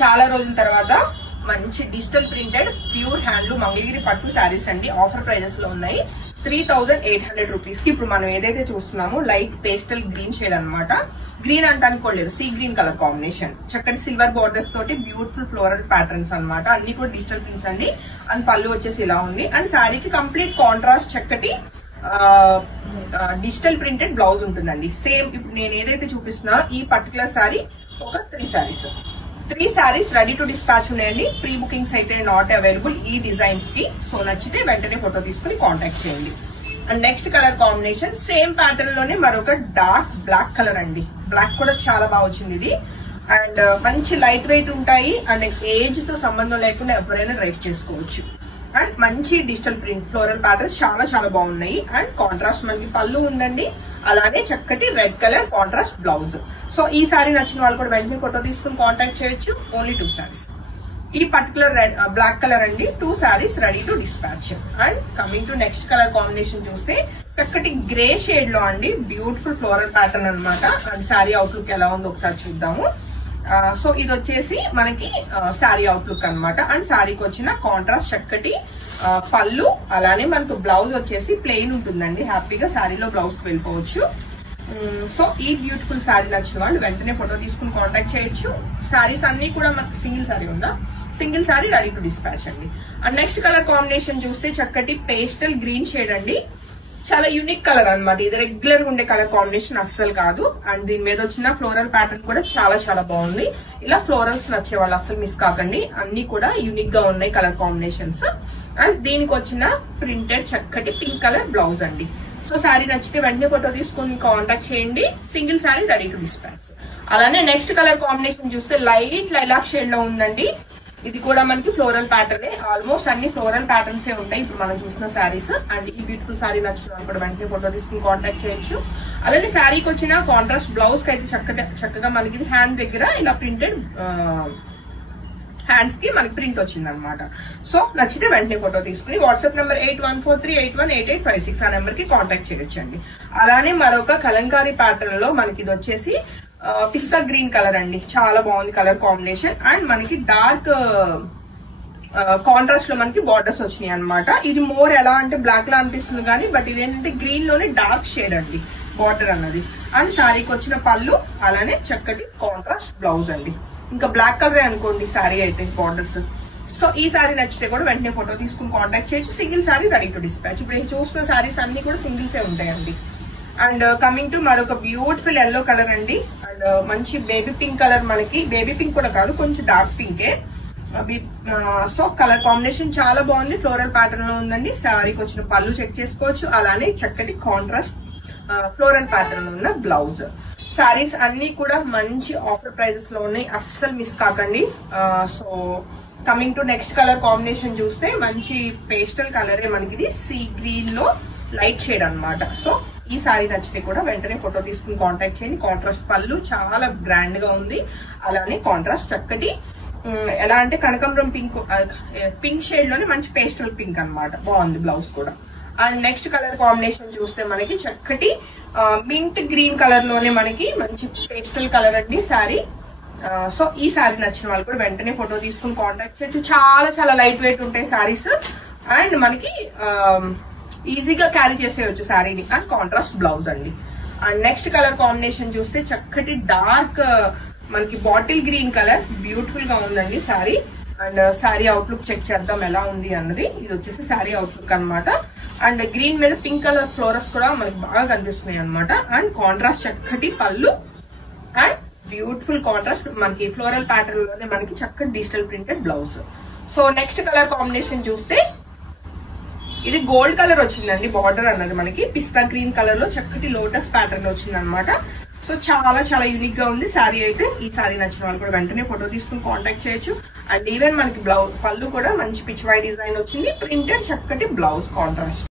చాలా రోజుల తర్వాత మంచి digital printed pure handloom Mangalagiri పట్టు శారీస్ అండి. ఆఫర్ ప్రైజెస్ లో ఉన్నాయి. 3800 రూపీస్ కి ఇప్పుడు మనం ఏదైతే చూస్తున్నామో లైట్ పేస్టల్ గ్రీన్ షేడ్ అన్నమాట. గ్రీన్ అంటానికి కూడా లేదు, సీ గ్రీన్ కలర్ కాంబినేషన్. చక్కటి సిల్వర్ బోర్డర్స్ తోటి బ్యూటిఫుల్ ఫ్లోరల్ ప్యాటర్న్స్ అన్నమాట. అన్ని కూడా డిజిటల్ ప్రింట్స్ అండి. అండ్ పళ్ళు వచ్చేసి ఇలా ఉంది. అండ్ శారీకి కంప్లీట్ కాంట్రాస్ట్ చక్కటి డిజిటల్ ప్రింటెడ్ బ్లౌజ్ ఉంటుందండి. సేమ్ ఇప్పుడు నేను ఏదైతే చూపిస్తున్నా ఈ పర్టికులర్ శారీ ఒక 3 శారీస్ రెడీ టు డిస్పాచ్ ఉన్నాయండి. ప్రీ బుకింగ్స్ అయితే నాట్ అవైలబుల్ ఈ డిజైన్స్ కి. సో నచ్చితే వెంటనే ఫోటో తీసుకుని కాంటాక్ట్ చేయండి. And next colour combination same pattern లోనే మరొక డార్క్ బ్లాక్ కలర్ అండి. బ్లాక్ కూడా చాలా బాగా వచ్చింది ఇది. అండ్ మంచి లైట్ వెయిట్ ఉంటాయి. అండ్ ఏజ్ తో సంబంధం లేకుండా ఎవరైనా డ్రైవ్ చేసుకోవచ్చు. అండ్ మంచి డిజిటల్ ప్రింట్ ఫ్లోరల్ ప్యాటర్న్స్ చాలా చాలా బాగున్నాయి. అండ్ కాంట్రాస్ట్ మనకి పళ్ళు ఉందండి. అలానే చక్కటి red colour contrast blouse. So ఈ సారీ నచ్చిన వాళ్ళు కూడా వెంటనే ఫోటో తీసుకుని కాంటాక్ట్ చేయొచ్చు. ఓన్లీ 2 సారీస్. ఈ పర్టికులర్ బ్లాక్ కలర్ అండి. 2 saris ready to dispatch. And coming to next colour combination చూస్తే చక్కటి గ్రే షేడ్ లో అండి బ్యూటిఫుల్ ఫ్లోరల్ ప్యాటర్న్ అన్నమాట. అండ్ శారీ అవుట్లుక్ ఎలా ఉందో ఒకసారి చూద్దాము. సో ఇది వచ్చేసి మనకి శారీ అవుట్లుక్ అన్నమాట. అండ్ శారీకి వచ్చిన కాంట్రాస్ట్ చక్కటి పళ్ళు, అలానే మనకు బ్లౌజ్ వచ్చేసి ప్లెయిన్ ఉంటుందండి. హ్యాపీగా శారీలో బ్లౌజ్ కి వెళ్ళిపోవచ్చు. సో ఈ బ్యూటిఫుల్ శారీ నచ్చిన వాళ్ళు వెంటనే ఫోటో తీసుకుని కాంటాక్ట్ చేయొచ్చు. శారీస్ అన్ని కూడా మనకు సింగిల్ శారీ ఉందా, single sari ready to dispatch అండి. అండ్ నెక్స్ట్ కలర్ కాంబినేషన్ చూస్తే చక్కటి పేస్టల్ గ్రీన్ షేడ్ అండి. చాలా యూనిక్ కలర్ అన్నమాట. ఇది రెగ్యులర్ గా ఉండే కలర్ కాంబినేషన్ అస్సలు కాదు. అండ్ దీని మీద వచ్చిన ఫ్లోరల్ ప్యాటర్న్ కూడా చాలా చాలా బాగుంది. ఇలా ఫ్లోరల్స్ నచ్చే వాళ్ళు అస్సలు మిస్ కాకండి. అన్ని కూడా యూనిక్ గా ఉన్నాయి కలర్ కాంబినేషన్స్. అండ్ దీనికి వచ్చిన ప్రింటెడ్ చక్కటి పింక్ కలర్ బ్లౌజ్ అండి. సో శారీ నచ్చితే వెంటనే ఫోటో తీసుకుని కాంటాక్ట్ చేయండి. Single sari ready to dispatch. అలానే నెక్స్ట్ కలర్ కాంబినేషన్ చూస్తే లైట్ లైలాక్ షేడ్ లో ఉందండి. ఇది కూడా మనకి ఫ్లోరల్ ప్యాటర్న్. ఆల్మోస్ట్ అన్ని ఫ్లోరల్ ప్యాటర్న్స్ ఏ ఉంటాయి ఇప్పుడు మనం చూసిన శారీస్. అండ్ ఈ బ్యూటిఫుల్ శారీ నచ్చిన వాళ్ళు కూడా వెంటనే ఫోటో తీసుకుని కాంటాక్ట్ చేయొచ్చు. అలానే శారీకి వచ్చిన కాంట్రాస్ట్ బ్లౌజ్ కి అయితే చక్కగా మనకి హ్యాండ్ దగ్గర ఇలా ప్రింటెడ్ హ్యాండ్స్ కి మనకి ప్రింట్ వచ్చింది అనమాట. సో నచ్చితే వెంటనే ఫోటో తీసుకుని వాట్సాప్ నెంబర్ 8143818856 ఆ నెంబర్ కి కాంటాక్ట్ చేయొచ్చండి. అలానే మరొక కలంకారీ ప్యాటర్న్ లో మనకి ఇది వచ్చేసి పిస్తా గ్రీన్ కలర్ అండి. చాలా బాగుంది కలర్ కాంబినేషన్. అండ్ మనకి డార్క్ కాంట్రాస్ట్ లో మనకి బార్డర్స్ వచ్చినాయి అనమాట. ఇది మోర్ ఎలా అంటే బ్లాక్ లా అనిపిస్తుంది కానీ బట్ ఇదేంటంటే గ్రీన్ లోనే డార్క్ షేడ్ అండి బార్డర్ అన్నది. అండ్ శారీకి వచ్చిన పళ్ళు, అలానే చక్కటి కాంట్రాస్ట్ బ్లౌజ్ అండి. ఇంకా బ్లాక్ కలర్ అనుకోండి శారీ అయితే బార్డర్స్. సో ఈ శారీ నచ్చితే కూడా వెంటనే ఫోటో తీసుకుని కాంటాక్ట్ చేయొచ్చు. Single sari ready to dispatch. ఇప్పుడు చూస్తున్న శారీస్ అన్ని కూడా సింగిల్సే ఉంటాయండి. అండ్ కమింగ్ టు మరొక బ్యూటిఫుల్ ఎల్లో కలర్ అండి. అండ్ మంచి బేబీ పింక్ కలర్, మనకి బేబీ పింక్ కూడా కాదు కొంచెం డార్క్ పింకే. సో కలర్ కాంబినేషన్ చాలా బాగుంది. ఫ్లోరల్ ప్యాటర్న్ లో ఉందండి. శారీకి వచ్చిన పళ్ళు చెక్ చేసుకోవచ్చు. అలానే చక్కటి కాంట్రాస్ట్ ఫ్లోరల్ ప్యాటర్న్ లో ఉన్న బ్లౌజ్. శారీస్ అన్ని కూడా మంచి ఆఫర్ ప్రైజెస్ లో ఉన్నాయి. అస్సలు మిస్ కాకండి. So coming to next colour combination చూస్తే మంచి పేస్టల్ కలరే మనకి సీ గ్రీన్ లో లైట్ షేడ్ అన్నమాట. సో ఈ శారీ నచ్చితే కూడా వెంటనే ఫోటో తీసుకుని కాంటాక్ట్ చేయండి. కాంట్రాస్ట్ పళ్ళు చాలా గ్రాండ్ గా ఉంది. అలానే కాంట్రాస్ట్ చక్కటి ఎలా అంటే కనకాంబరం పింక్ షేడ్ లోనే మంచి పేస్టల్ పింక్ అన్నమాట. బాగుంది బ్లౌజ్ కూడా. అండ్ నెక్స్ట్ కలర్ కాంబినేషన్ చూస్తే మనకి చక్కటి మింట్ గ్రీన్ కలర్ లోనే మనకి మంచి పేస్టల్ కలర్ అండి శారీ. సో ఈ శారీ నచ్చిన వాళ్ళు కూడా వెంటనే ఫోటో తీసుకుని కాంటాక్ట్ చేయొచ్చు. చాలా చాలా లైట్ వెయిట్ ఉంటాయి శారీస్. అండ్ మనకి ఈజీగా క్యారీ చేసేయచ్చు శారీని. అండ్ కాంట్రాస్ట్ బ్లౌజ్ అండి. అండ్ నెక్స్ట్ కలర్ కాంబినేషన్ చూస్తే చక్కటి డార్క్ మనకి బాటిల్ గ్రీన్ కలర్ బ్యూటిఫుల్ గా ఉందండి sari. And sari outlook check చేద్దాం ఎలా ఉంది అన్నది. ఇది వచ్చేసి శారీ అవుట్లుక్ అన్నమాట. అండ్ గ్రీన్ మీద పింక్ కలర్ ఫ్లోరస్ కూడా మనకి బాగా కనిపిస్తున్నాయి అనమాట. అండ్ కాంట్రాస్ట్ చక్కటి పళ్ళు అండ్ బ్యూటిఫుల్ కాంట్రాస్ట్ మనకి ఫ్లోరల్ ప్యాటర్న్ లోనే మనకి చక్కటి digital printed blouse. So next colour combination చూస్తే ఇది గోల్డ్ కలర్ వచ్చిందండి. బార్డర్ అన్నది మనకి పిస్తా గ్రీన్ కలర్ లో చక్కటి లోటస్ ప్యాటర్న్ లో వచ్చింది అనమాట. సో చాలా చాలా యూనిక్ గా ఉంది శారీ అయితే. ఈ శారీ నచ్చిన వాళ్ళు కూడా వెంటనే ఫోటో తీసుకుని కాంటాక్ట్ చేయొచ్చు. అండ్ ఈవెన్ మనకి పళ్ళు కూడా మంచి పిచ్ వై డిజైన్ వచ్చింది. ప్రింటెడ్ చక్కటి బ్లౌజ్ కాంట్రాస్ట్.